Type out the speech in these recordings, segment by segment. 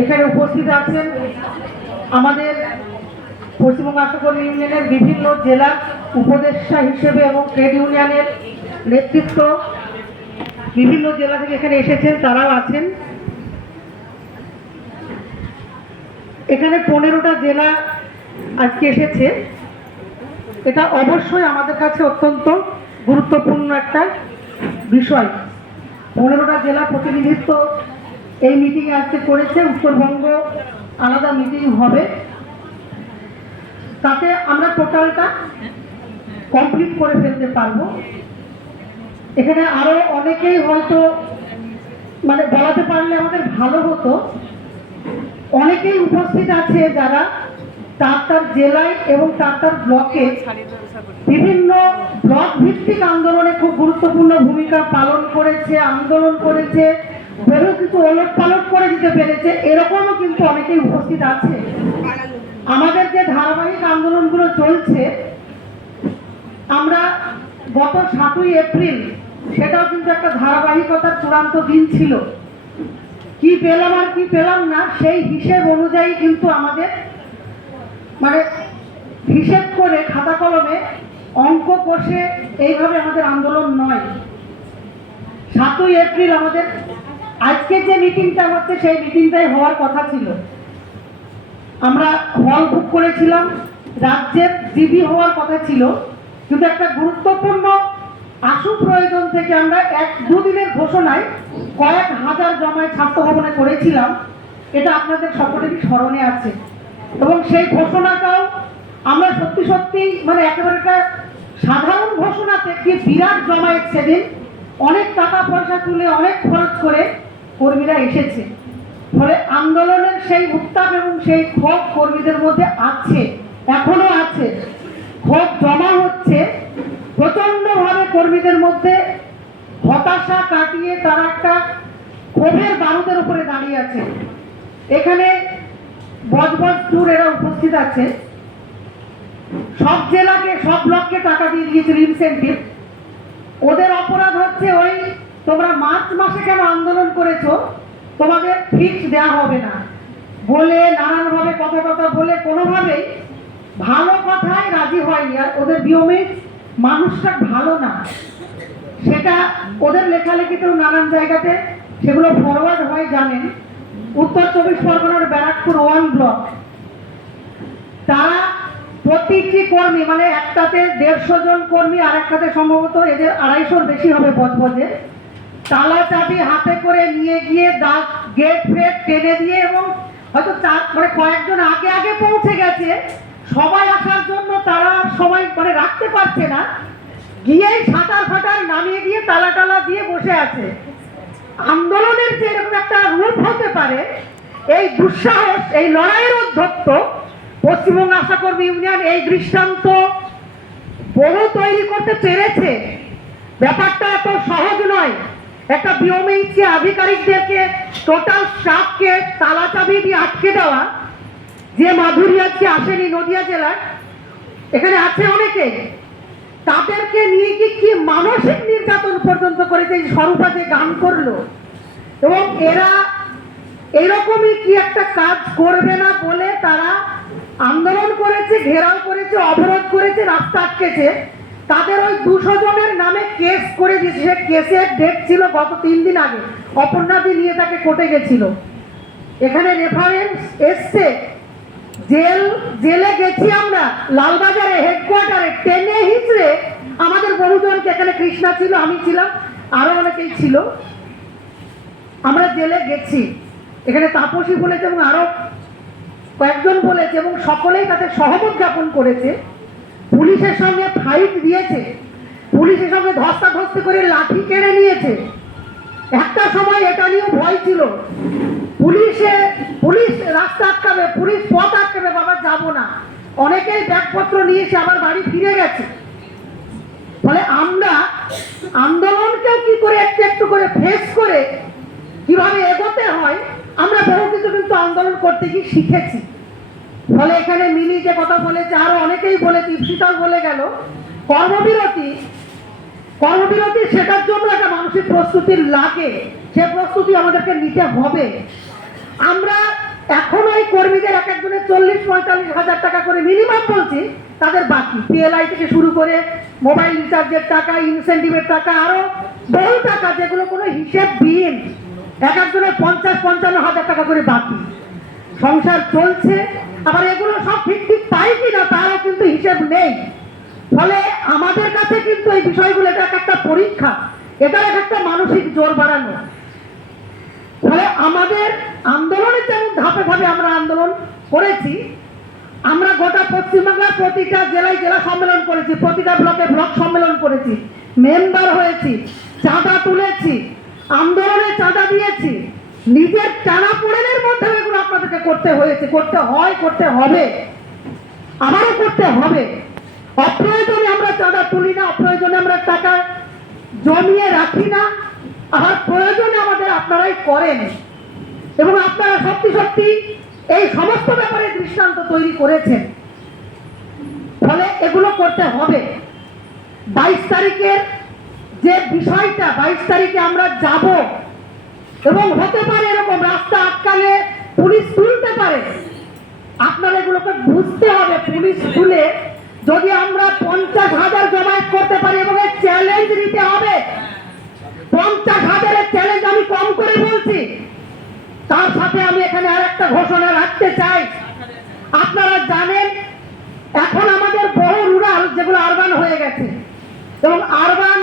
এখানে উপস্থিত আছেন আমাদের পশ্চিমবঙ্গ আশাকর্মী ইউনিয়নের বিভিন্ন জেলা উপদেষ্টা হিসেবে এবং ট্রেড ইউনিয়নের নেতৃত্ব বিভিন্ন জেলা থেকে এখানে এসেছেন, তারাও আছেন। এখানে 15টা জেলা আজকে এসেছে। এটা অবশ্যই আমাদের কাছে অত্যন্ত গুরুত্বপূর্ণ একটা বিষয়। 15টা জেলা প্রতিনিধিত্ব এই মিটিংয়ে আজকে করেছে। উত্তরবঙ্গ আলাদা মিটিং হবে, তাতে আমরা টোটালটা কমপ্লিট করে ফেলতে পারবো। এখানে আরো অনেকেই হয়তো বলাতে পারলে আমাদের ভালো হতো। অনেকেই উপস্থিত আছে যারা তার জেলায় এবং তার ব্লকে বিভিন্ন ব্লক ভিত্তিক আন্দোলনে খুব গুরুত্বপূর্ণ ভূমিকা পালন করেছে, আন্দোলন করেছে, বহু কিছু ওলট পালট করে দিতে পেরেছে, এরকমও কিন্তু অনেকেই উপস্থিত আছে। আমাদের যে ধারাবাহিক আন্দোলনগুলো চলছে, আমরা গত 7ই এপ্রিল সেটাও কিন্তু একটা ধারাবাহিকতার চূড়ান্ত দিন ছিল। কি পেলাম আর কি পেলাম না সেই হিসেব অনুযায়ী কিন্তু আমাদের হিসেব করে খাতা কলমে অঙ্ক কষে এইভাবে আমাদের আন্দোলন নয়। 7ই এপ্রিল আমাদের আজকে যে মিটিংটা হচ্ছে সেই মিটিংটাই হওয়ার কথা ছিল। আমরা হল বুক করেছিলাম, রাজ্যের জিবি হওয়ার কথা ছিল, কিন্তু একটা গুরুত্বপূর্ণ আশু প্রয়োজন থেকে আমরা 1-2 দিনের ঘোষণায় কয়েক হাজার জমায়েত ছাত্র ভবনে করেছিলাম। এটা আপনাদের সকলেরই স্মরণে আছে এবং সেই ঘোষণাটাও আমরা সত্যি সত্যি একেবারে একটা সাধারণ ঘোষণা থেকে বিরাট জমায়েত, সেদিন অনেক টাকা পয়সা তুলে অনেক খরচ করে কর্মীরা এসেছে। ফলে আন্দোলনের সেই উত্তাপ এবং সেই ক্ষোভ কর্মীদের মধ্যে আছে, এখনো আছে। ক্ষোভ জমা হচ্ছে প্রচন্ডভাবে কর্মীদের মধ্যে। হতাশা কাটিয়ে তারা একটা ক্ষোভের বারুদের উপরে দাঁড়িয়ে আছে। এখানে বজবজ ট্যুর এরা উপস্থিত আছে। সব জেলাকে সব ব্লককে টাকা দিয়ে দিয়েছিল ইনসেন্টিভ। ওদের অপরাধ হচ্ছে ওই তোমরা মার্চ মাসে কেন আন্দোলন করেছো, তোমাদের ফিক্স দেওয়া হবে না বলে নানানভাবে কথা বলে কোনোভাবেই ভালো কথায় রাজি হয়নি। আর ওদের বিয়মিত মানুষটা ভালো না, সেটা ওদের লেখালেখিতেও নানান জায়গাতে সেগুলো ফরওয়ার্ড হয়। জানেন, উত্তর 24 পরগনার ব্যারাকপুর 1 ব্লক, তারা প্রতিটি কর্মী একটাতে 150 জন কর্মী, আর একটাতে সম্ভবত এদের 250-র বেশি হবে বজবজে, তালা চাবি হাতে করে নিয়ে গিয়ে গেট ফেট টেনে দিয়ে এবং হয়তো কয়েকজন আগে পৌঁছে গেছে, সবাই আসার জন্য তারা সময় রাখতে পারছে না, গিয়েই সাঁতার ফাটার নামিয়ে দিয়ে তালা দিয়ে বসে আছে। আন্দোলনের যে এরকম একটা রূপ হতে পারে, এই দুঃসাহস, এই লড়াইয়ের অধ্যত্ত পশ্চিমবঙ্গ আশাকর্মী ইউনিয়ন এই দৃষ্টান্ত বহু তৈরি করতে পেরেছে। ব্যাপারটা এত সহজ নয়। একটা বিওমএইচসি আধিকারিকদেরকে, টোটাল স্টাফকে তালা চাবি দিয়ে আটকে দেওয়া, যে মাধুরী আজকে আসেনি নদিয়া জেলার, এখানে আছে অনেকে, তাদেরকে নিয়ে কি মানসিক নির্যাতন পর্যন্ত করেছে। স্বরূপা যে গান করলো, এবং এরা এরকমই কি একটা কাজ করবে না বলে তারা আন্দোলন করেছে, ঘেরাও করেছে, অবরোধ করেছে, রাস্তা আটকেছে। তাদের ওই 200 জনের নামে কেস করে দিয়েছে। কেসের ডেট ছিল গত 3 দিন আগে, অপর্ণাদি নিয়ে তাকে কোর্টে গেছিল। এখানে রেফারেন্স এসছে, জেলে গেছি আমরা, লালবাজারে হেডকোয়ার্টারে টেনে হিচড়ে আমাদের বহুজনকে, এখানে কৃষ্ণা ছিল, আমি ছিলাম, আরো অনেকেই ছিল, আমরা জেলে গেছি। এখানে তাপসী বলেছে এবং আরো কয়েকজন বলেছে, এবং সকলেই তাদের সহমত জ্ঞাপন করেছে। পুলিশের সঙ্গে ফাইট দিয়েছে, পুলিশের সঙ্গে ধস্তাধস্তি করে লাঠি কেড়ে নিয়েছে। একটা সময় এটা নিয়েও ভয় ছিল, পুলিশ রাস্তা আটকাবে, পুলিশ পথ আটকাবে, বাবা যাবো না। অনেকেই ব্যাগপত্র নিয়েছে, আবার বাড়ি ফিরে গেছে। ফলে আমরা আন্দোলনকেও কি করে একটু করে ফেস করে কিভাবে এগোতে হয়, আমরা বহু কিছু কিন্তু আন্দোলন করতে গিয়ে শিখেছি। ফলে এখানে মিলি যে কথা বলেছে, আরো অনেকেই বলেছে, শীতল বলে গেল, কর্মবিরতি সেটার জন্য একটা মানসিক প্রস্তুতি লাগে, সে প্রস্তুতি আমাদেরকে নিতে হবে। আমরা এখন ওই কর্মীদের এক একজনের 40-45 হাজার টাকা করে মিনিমাম বলছি তাদের বাকি, পিএলআই থেকে শুরু করে মোবাইল রিচার্জের টাকা, ইনসেন্টিভের টাকা, আরো বহু টাকা যেগুলো কোনো হিসেববিহীন এক একজনের 50-55 হাজার টাকা করে বাকি। সংসার চলছে, আবার এগুলো সব ঠিক ঠিক পাই কিনা তারও কিন্তু হিসেব নেই। ফলে আমাদের কাছে কিন্তু এই বিষয়গুলো এটা একটা পরীক্ষা, এটা একটা মানসিক জোর বাড়ানো। ফলে আমাদের আন্দোলনের যেমন ধাপে ধাপে আমরা আন্দোলন করেছি, আমরা গোটা পশ্চিমবাংলার প্রতিটা জেলায় জেলা সম্মেলন করেছি, প্রতিটা ব্লকে ব্লক সম্মেলন করেছি, মেম্বার হয়েছি, চাঁদা তুলেছি, আন্দোলনে চাঁদা দিয়েছি, নিজের টানাপোড়েনের মধ্যে এগুলো আপনাদেরকে করতে হয়েছে, করতে হয়, করতে হবে, আবারও করতে হবে। অপ্রয়োজনে আমরা চাঁদা তুলি না, অপ্রয়োজনে আমরা টাকা জমিয়ে রাখি না, আবার প্রয়োজনে আমাদের আপনারাই করেন এবং আপনারা সত্যি সত্যি এই সমস্ত ব্যাপারে দৃষ্টান্ত তৈরি করেছেন। ফলে এগুলো করতে হবে। 22 তারিখের যে বিষয়টা, 22 তারিখে আমরা যাব এবং হতে পারে এরকম রাস্তা আটকালে পুলিশ তুলতে পারে, আপনারা এগুলোকে বুঝতে হবে। পুলিশ তুলে যদি আমরা 50,000 জমায়েত করতে পারি এবং এর চ্যালেঞ্জ নিতে হবে, 50,000-এর চ্যালেঞ্জ আমি কম করে বলছি। তার সাথে আমি এখানে আর একটা ঘোষণা রাখতে চাই, আপনারা জানেন এখন আমাদের বহু রুরাল যেগুলো আরবান হয়ে গেছে, এবং আরবান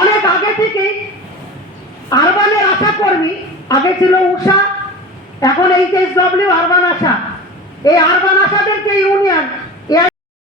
অনেক আগে থেকেই আরবানের আশা কর্মী, আগে ছিল উষা, এখন HSW আরবান আশা, এই আরবান আশাদেরকে ইউনিয়ন